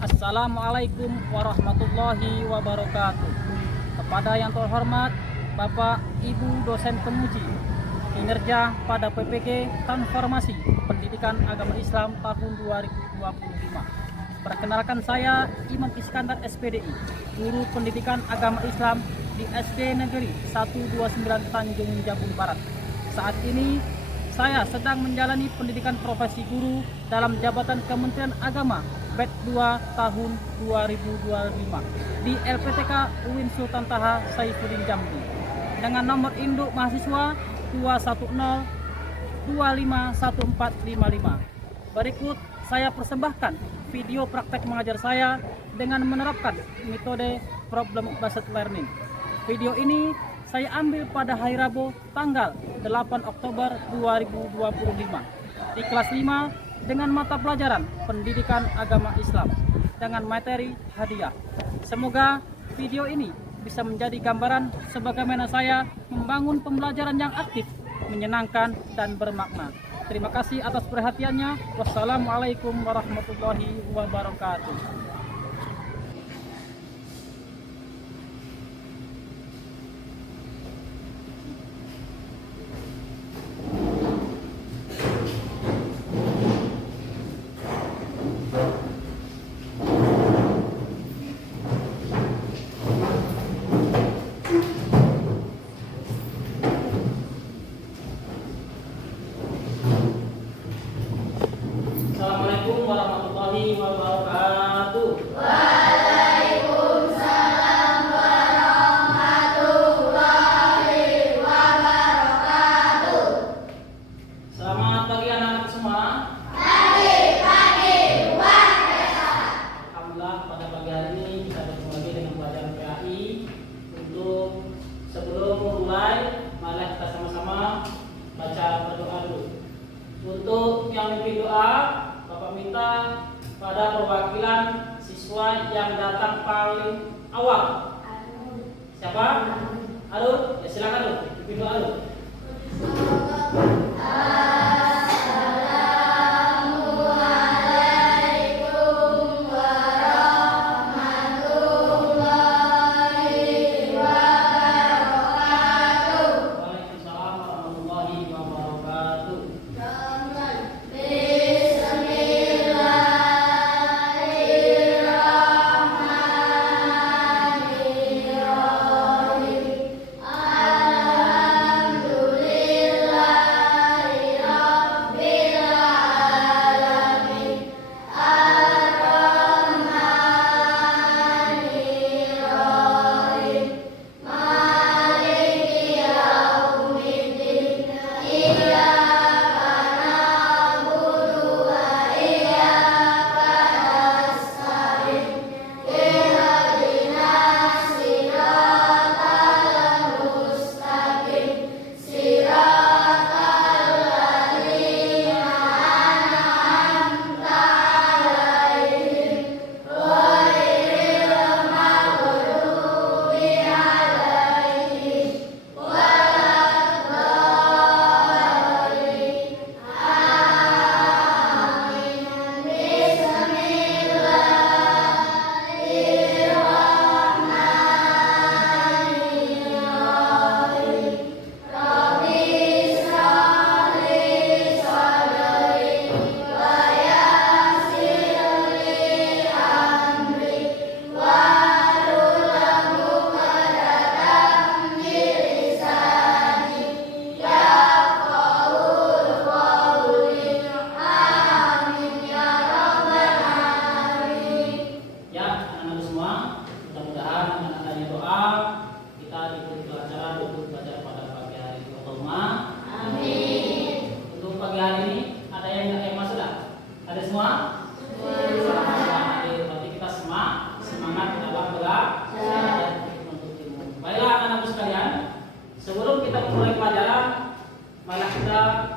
Assalamualaikum warahmatullahi wabarakatuh. Kepada yang terhormat Bapak Ibu dosen penguji kinerja pada PPG Transformasi Pendidikan Agama Islam tahun 2025. Perkenalkan, saya Imam Iskandar SPDI, guru pendidikan agama Islam di SD Negeri 129 Tanjung Jabung Barat. Saat ini saya sedang menjalani pendidikan profesi guru dalam jabatan Kementerian Agama BED 2 tahun 2025 di LPTK UIN Sultan Taha Saifuddin Jambi dengan nomor induk mahasiswa 210251455. Berikut saya persembahkan video praktek mengajar saya dengan menerapkan metode problem based learning. Video ini saya ambil pada hari Rabu tanggal 8 Oktober 2025 di kelas 5 dengan mata pelajaran Pendidikan Agama Islam dengan materi hadiah. Semoga video ini bisa menjadi gambaran sebagaimana saya membangun pembelajaran yang aktif, menyenangkan, dan bermakna. Terima kasih atas perhatiannya. Wassalamualaikum warahmatullahi wabarakatuh. Assalamualaikum warahmatullahi wabarakatuh. Waalaikumsalam warahmatullahi wabarakatuh. Selamat pagi anak-anak semua. Pagi, luar biasa. Alhamdulillah, pada pagi hari ini kita bertemu lagi dengan pelajaran PAI. Untuk sebelum memulai, mari kita sama-sama baca berdoa dulu. Untuk yang memimpin doa, Bapak minta pada perwakilan siswa yang datang paling awal. Siapa? Alun? Ya silakan Alun, pimpin doa Alun. Assalamualaikum warahmatullahi wabarakatuh. Waalaikumsalam warahmatullahi wabarakatuh.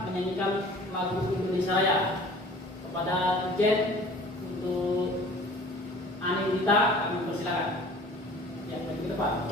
Menyanyikan lagu Indonesia Raya. Kepada Jen untuk Anindita kami persilakan. Ya, ke depan.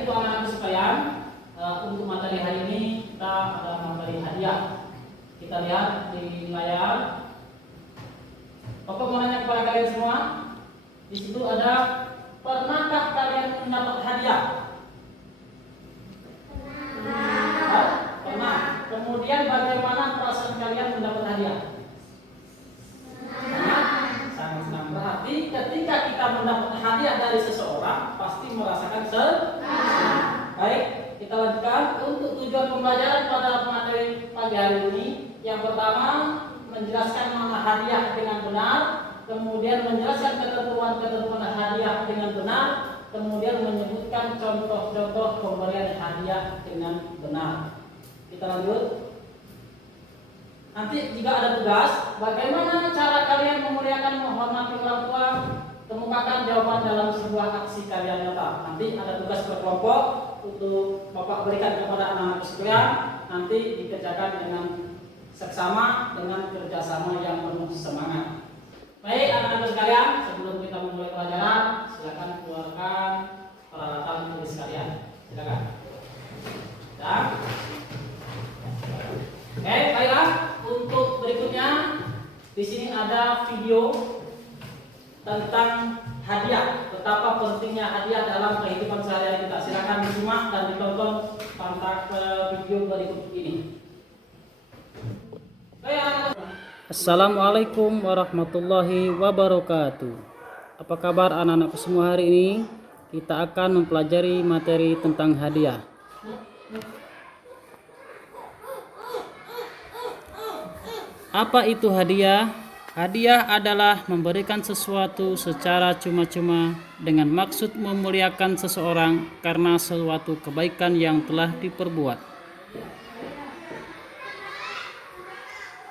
Untuk anak-anak sekalian, untuk materi hari ini kita ada memberi hadiah. Kita lihat di layar. Bapak mau nanya kepada kalian semua. Di situ ada, pernahkah kalian mendapat hadiah? Pernah. Kemudian bagaimana perasaan kalian mendapat hadiah? Sangat senang. Berarti ketika kita mendapat hadiah dari seseorang, pasti merasakan senang. Baik, kita lanjutkan. Untuk tujuan pembelajaran pada materi pagi hari ini, yang pertama menjelaskan makna hadiah dengan benar, kemudian menjelaskan ketentuan hadiah dengan benar, kemudian menyebutkan contoh-contoh pemberian hadiah dengan benar. Kita lanjut. Nanti jika ada tugas, bagaimana cara kalian memuliakan menghormati orang tua, kemukakan jawaban dalam sebuah aksi kalian nyata. Nanti ada tugas berkelompok untuk Bapak berikan kepada anak-anak sekalian, nanti dikerjakan dengan seksama, dengan kerjasama yang penuh semangat. Baik anak-anak sekalian, sebelum kita memulai pelajaran, silakan keluarkan peralatan tulis kalian. Silakan. Ya. Oke, baiklah. Untuk berikutnya, di sini ada video tentang hadiah. Betapa pentingnya hadiah dalam kehidupan sehari-hari kita. Silakan disimak dan ditonton pantang video berikut ini. Assalamualaikum warahmatullahi wabarakatuh. Apa kabar anak-anakku semua hari ini? Kita akan mempelajari materi tentang hadiah. Apa itu hadiah? Hadiah adalah memberikan sesuatu secara cuma-cuma dengan maksud memuliakan seseorang karena suatu kebaikan yang telah diperbuat.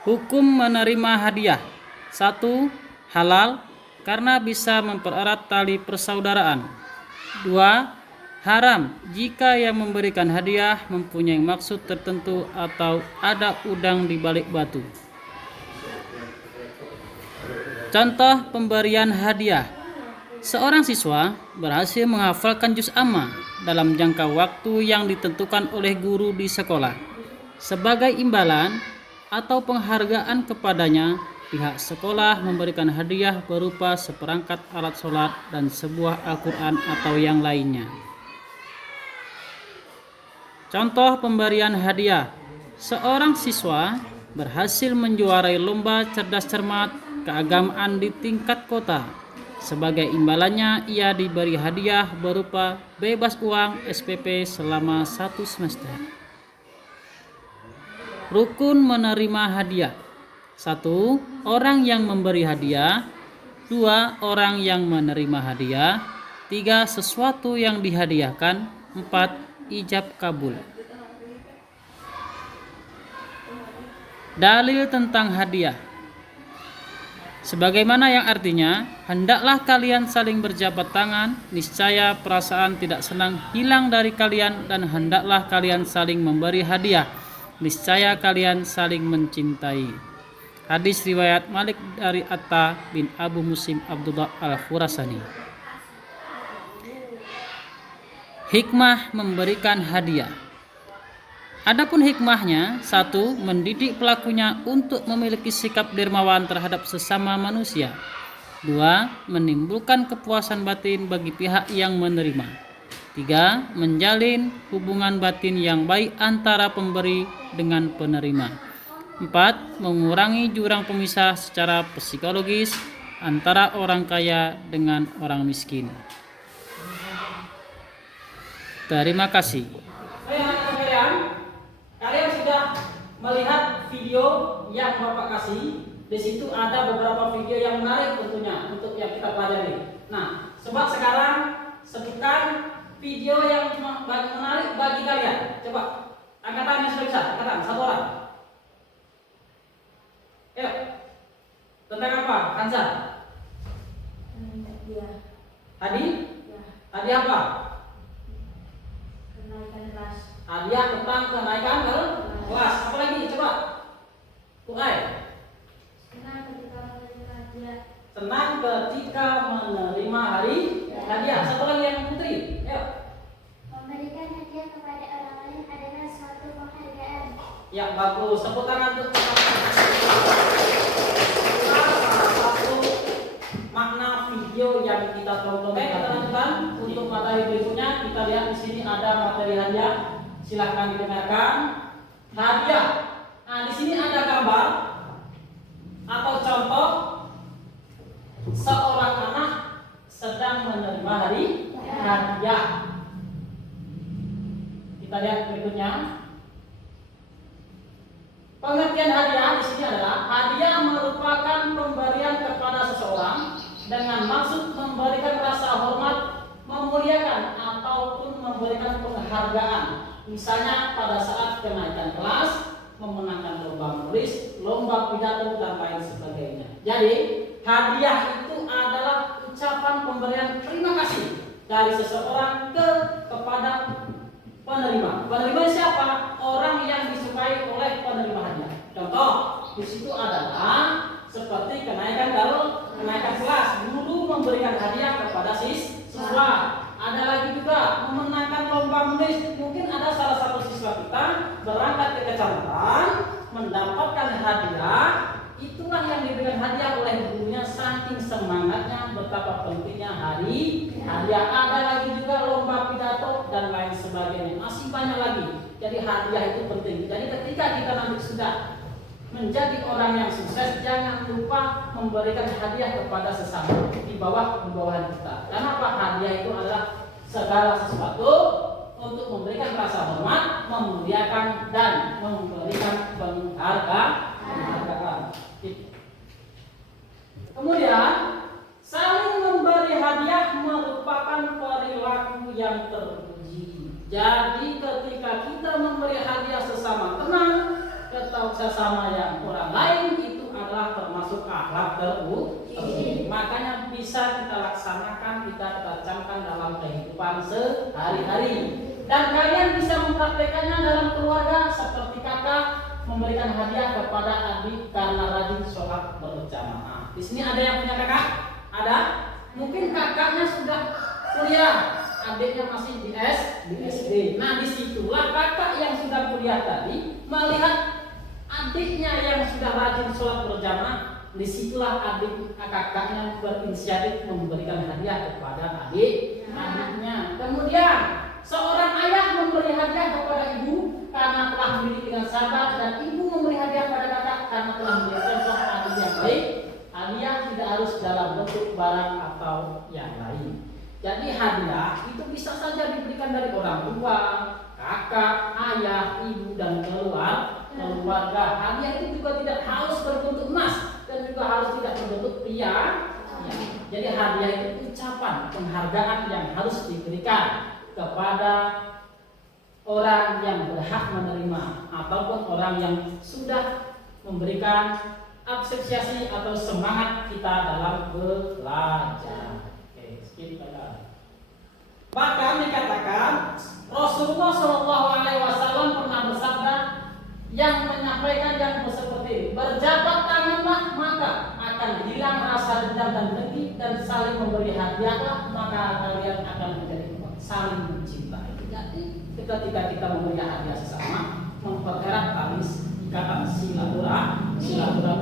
Hukum menerima hadiah. 1. Halal karena bisa mempererat tali persaudaraan. 2. Haram jika yang memberikan hadiah mempunyai maksud tertentu atau ada udang di balik batu. Contoh pemberian hadiah. Seorang siswa berhasil menghafalkan juz amma dalam jangka waktu yang ditentukan oleh guru di sekolah. Sebagai imbalan atau penghargaan kepadanya, pihak sekolah memberikan hadiah berupa seperangkat alat sholat dan sebuah Al-Quran atau yang lainnya. Contoh pemberian hadiah. Seorang siswa berhasil menjuarai lomba cerdas cermat keagamaan di tingkat kota. Sebagai imbalannya, ia diberi hadiah berupa bebas uang SPP selama 1 semester. Rukun menerima hadiah. 1. Orang yang memberi hadiah. 2. Orang yang menerima hadiah. 3. Sesuatu yang dihadiahkan. 4. Ijab kabul. Dalil tentang hadiah. Sebagaimana yang artinya, hendaklah kalian saling berjabat tangan, niscaya perasaan tidak senang hilang dari kalian, dan hendaklah kalian saling memberi hadiah, niscaya kalian saling mencintai. Hadis riwayat Malik dari Atta bin Abu Muslim Abdullah Al-Khurasani. Hikmah memberikan hadiah. Adapun hikmahnya, 1. Mendidik pelakunya untuk memiliki sikap dermawan terhadap sesama manusia. 2. Menimbulkan kepuasan batin bagi pihak yang menerima. 3. Menjalin hubungan batin yang baik antara pemberi dengan penerima. 4. Mengurangi jurang pemisah secara psikologis antara orang kaya dengan orang miskin. Terima kasih. Kalian sudah melihat video yang Bapak kasih. Di situ ada beberapa video yang menarik tentunya untuk yang kita pelajari. Nah, coba sekarang sebutkan video yang menarik bagi kalian. Coba angkatan yang sudah bisa, angkatan satu orang. Ayo. Tentang apa? Hansa. Tadi? Hadiah apa? Kenaikan kelas. Hadiah tentang kenaikan kelas. Apa lagi? Coba. Kuai. Senang ketika menerima hadiah. Senang ketika menerima hadiah. Satu lagi yang putri. Ayo. Ya bagus, tepuk tangan untuk salah satu makna video yang kita tonton. Oke, kita lanjutkan untuk materi berikutnya. Kita lihat di sini ada materi hadiah. Silahkan didengarkan. Hadiah. Nah, di sini ada gambar atau contoh seorang anak sedang menerima hadiah. Kita lihat berikutnya. Pengertian hadiah di sini adalah hadiah merupakan pemberian kepada seseorang dengan maksud memberikan rasa hormat, memuliakan ataupun memberikan penghargaan. Misalnya pada saat kenaikan kelas, memenangkan lomba menulis, lomba pidato dan lain sebagainya. Jadi hadiah itu adalah ucapan pemberian terima kasih dari seseorang kepada penerima. Penerima siapa? Orang yang disukai oleh penerima hadiah. Contoh di situ adalah seperti kenaikan kelas, guru memberikan hadiah kepada siswa. Ada lagi juga memenangkan lomba menulis. Mungkin ada salah satu siswa kita berangkat ke kecamatan mendapatkan hadiah. Itulah yang diberikan hadiah oleh gurunya, saking semangatnya, betapa pentingnya hadiah. Ada lagi juga lomba pidato dan lain sebagainya. Masih banyak lagi. Jadi hadiah itu penting. Jadi ketika kita nanti sudah menjadi orang yang sukses, jangan lupa memberikan hadiah kepada sesama di bawahan kita. Karena apa? Hadiah itu adalah segala sesuatu untuk memberikan rasa hormat, memuliakan dan memberikan penghargaan. Kemudian saling memberi hadiah merupakan perilaku yang terpuji. Jadi ketika kita memberi hadiah sesama teman atau sesama yang orang lain, itu adalah termasuk akhlak terpuji. Makanya bisa kita laksanakan, kita camkan dalam kehidupan sehari-hari. Dan kalian bisa mempraktekannya dalam keluarga, seperti kakak memberikan hadiah kepada adik karena rajin sholat berjamaah. Di sini ada yang punya kakak? Ada? Mungkin kakaknya sudah kuliah, adiknya masih di SD. Nah, disitulah kakak yang sudah kuliah tadi melihat adiknya yang sudah rajin sholat berjamaah. Disitulah kakaknya berinisiatif memberikan hadiah kepada adiknya. Kemudian seorang ayah memberi hadiah kepada ibu karena telah mendidik dengan sabar, dan ibu memberi hadiah pada kakak karena telah menjadi contoh adik yang baik. Hadiah tidak harus dalam bentuk barang atau yang lain. Jadi hadiah itu bisa saja diberikan dari orang tua, kakak, ayah, ibu, dan keluarga. Hadiah itu juga tidak harus berbentuk emas dan juga harus tidak berbentuk piala. Jadi hadiah itu ucapan penghargaan yang harus diberikan kepada orang yang berhak menerima ataupun orang yang sudah memberikan apresiasi atau semangat kita dalam belajar. Oke, skip aja. Bahkan dikatakan Rasulullah SAW pernah bersabda yang menyampaikan yang seperti berjabat tanganlah maka akan hilang rasa dendam dan dengki, dan saling memberi hadiahlah maka kalian akan menjadi saling mencintai. Jadi ketika kita memberi hadiah sesama, mempererat tali ikatan silaturahmi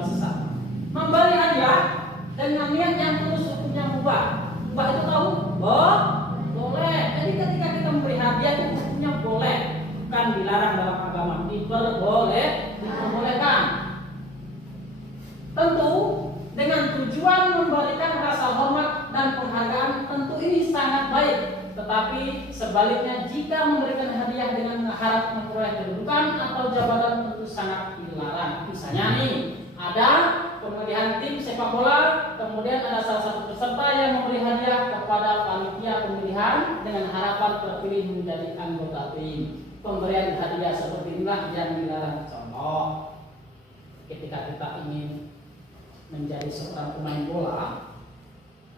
sesama. Memberi hadiah dengan niat yang tulus hukumnya mubah. Mubah itu tahu? Boleh. Jadi ketika kita memberi hadiah itu hukumnya boleh, bukan dilarang dalam agama, diperbolehkan. Tentu dengan tujuan memberikan rasa hormat dan penghargaan, tentu ini sangat baik. Tetapi sebaliknya, jika memberikan hadiah dengan mengharap memperoleh kedudukan atau jabatan, tentu sangat dilarang. Misalnya nih, ada pemilihan tim sepak bola, kemudian ada salah satu peserta yang memberi hadiah kepada panitia pemilihan dengan harapan terpilih menjadi anggota tim. Pemberian hadiah seperti inilah yang dilarang. Contoh, ketika kita ingin menjadi seorang pemain bola,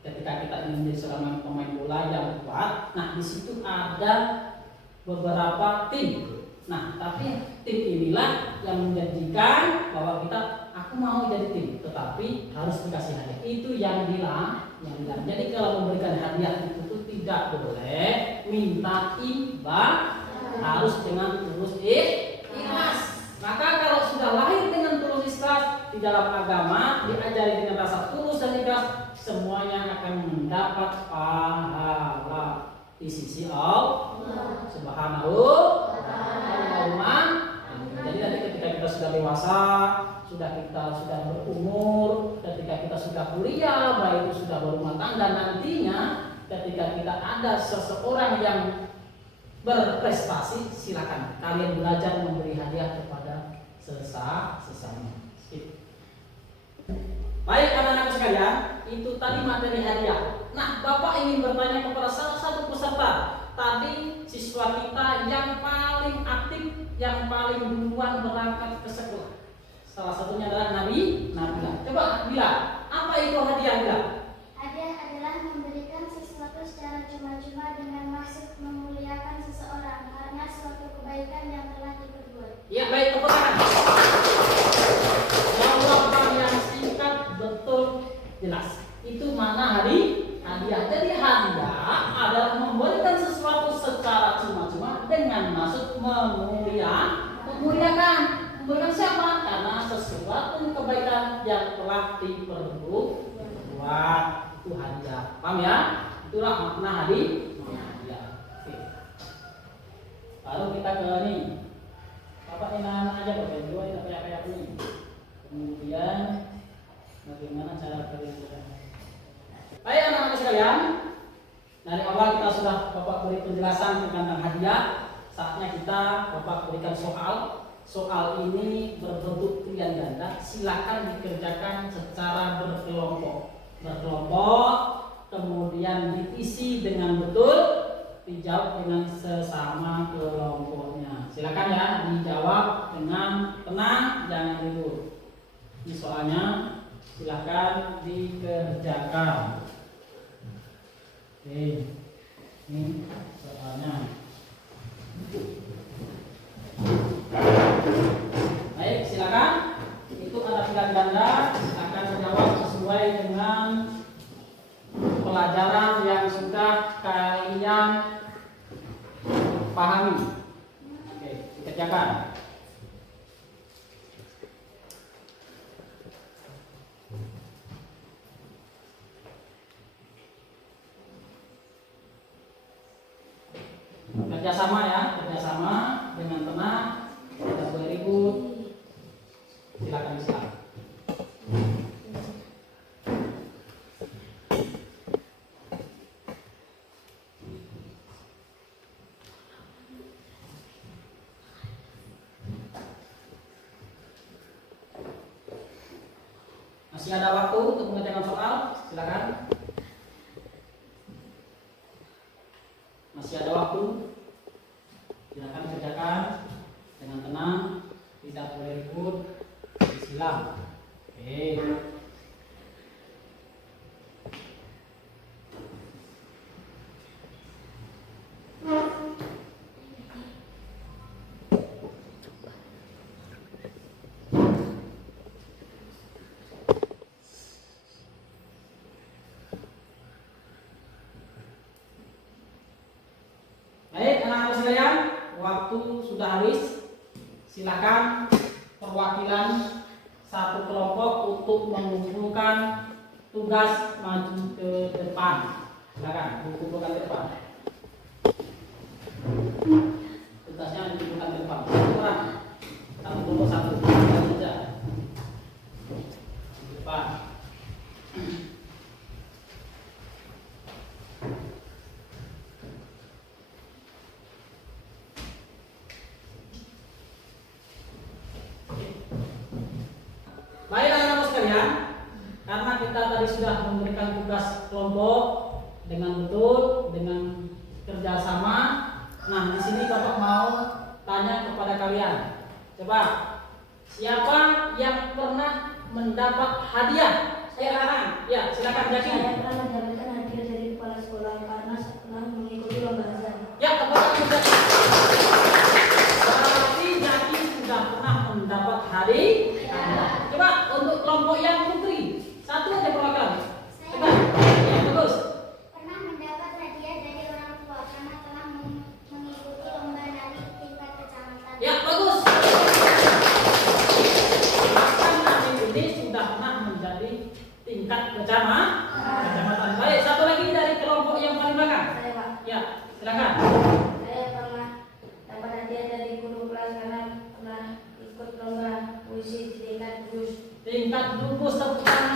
ketika kita ingin menjadi seorang pemain bola yang kuat, nah di situ ada beberapa tim. Nah, tapi tim inilah yang menjanjikan bahwa aku mau jadi tim, tetapi harus dikasih hadiah. Itu yang dilarang. Jadi kalau memberikan hadiah itu tidak boleh minta imbal, harus dengan tulus ikhlas. Maka kalau sudah lahir dengan tulus ikhlas di dalam agama, diajari dengan rasa tulus dan ikhlas, semuanya akan mendapat pahala di sisi Allah Subhanahu wa ta'ala. Jadi nanti ketika kita sudah dewasa, kita sudah berumur, ketika kita sudah kuliah, baik itu sudah berumah tangga, nantinya ketika kita ada seseorang yang berprestasi, silakan kalian belajar memberi hadiah kepada sesama. Baik anak-anak sekalian, itu tadi materi hadiah. Nah, Bapak ingin bertanya kepada salah satu peserta. Tadi siswa kita yang paling aktif, yang paling duluan berangkat ke sekolah. Salah satunya adalah Nabila. Coba Nabila, apa itu hadiah Nabila? Hadiah adalah memberikan sesuatu secara cuma-cuma dengan maksud memuliakan seseorang karena suatu kebaikan yang telah diperbuat. Ya, baik, tepuk tangan. Jawaban yang singkat, betul, jelas. Itu mana hadiah. Jadi hadiah adalah memberikan sesuatu secara cuma-cuma dengan maksud memuliakan. Memberikan siapa? Karena sesuatu kebaikan yang telah diperbuat. Itu hadiah. Paham ya? Itulah makna hadiah. Oke. Lalu kita ke ini. Bapak enak aja bagian dua tidak kayak ini. Kemudian bagaimana cara kerjanya? Baik anak-anak sekalian, dari awal kita sudah Bapak beri penjelasan tentang hadiah. Saatnya kita Bapak berikan soal. Soal ini berbentuk pilihan ganda. Silakan dikerjakan secara berkelompok, kemudian diisi dengan betul, dijawab dengan sesama kelompoknya. Silakan ya, dijawab dengan tenang, jangan ribut. Ini soalnya, silakan dikerjakan. Oke, ini soalnya. Baik, silakan. Itu ada pilihan ganda. Silakan menjawab sesuai dengan pelajaran yang sudah kalian pahami. Oke, dikerjakan. Kerjasama ya, kerjasama dengan tenang, tidak boleh ribut. Silakan Islam. Masih ada waktu untuk mengerjakan soal, silakan. Masih ada waktu, silakan kerjakan dengan tenang, tidak boleh ribut. Silakan. Oke. Baik, anak-anak sekalian, waktu sudah habis. Silakan perwakilan satu kelompok untuk mengumpulkan tugas maju ke depan. Silakan dikumpulkan ke depan. Tugasnya dikumpulkan ke depan. Satu orang, satu kelompok satu, saja di depan. Baik anak-anak sekalian, karena kita tadi sudah memberikan tugas kelompok dengan betul, dengan kerjasama. Nah, di sini Bapak mau tanya kepada kalian. Coba, siapa yang pernah mendapat hadiah? Silakan. Ya, silakan Jaki. Saya pernah mendapatkan hadiah dari kepala sekolah karena setelah mengikuti lomba azan. Ya, kepada Jaki. Berarti Jaki sudah pernah mendapat hadiah. Coba untuk kelompok yang putri, satu aja perwakilan. Coba, ya bagus. Pernah mendapat hadiah dari orang tua karena telah mengikuti lomba nari tingkat kecamatan. Ya bagus. bungkus tepuk tangan.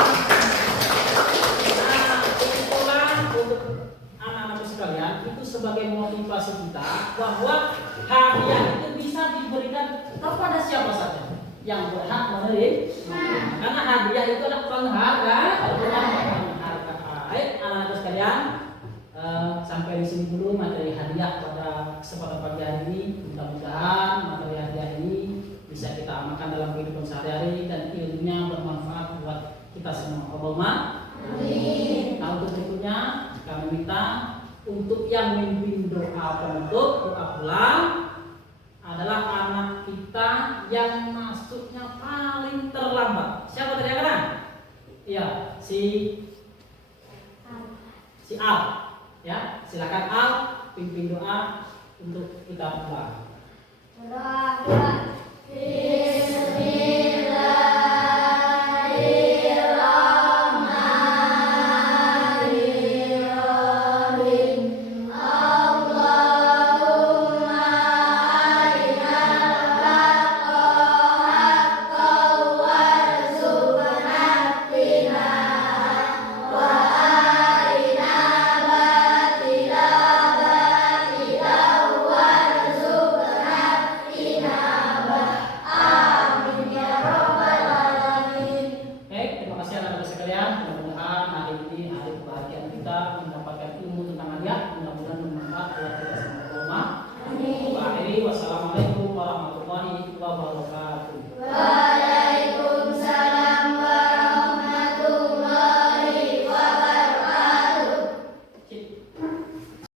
Nah, itulah untuk anak-anak sekalian itu sebagai motivasi kita bahwa hadiah itu bisa diberikan kepada siapa saja yang berhak menerima. Karena hadiah itu adalah penghargaan. Baik, anak-anak sekalian, sampai di sini dulu materi hadiah pada kesempatan pagi hari ini. Mudah-mudahan materi hadiah ini bisa kita amalkan dalam kehidupan sehari-hari dan ilmunya bermanfaat buat kita semua. Allahumma amin. Nah, untuk berikutnya kami minta untuk yang memimpin doa penutup, doa pulang adalah anak kita yang masuknya paling terlambat. Siapa tadi yang Iya, si Al. Ya, silakan Al pimpin doa untuk kita pulang. Doa.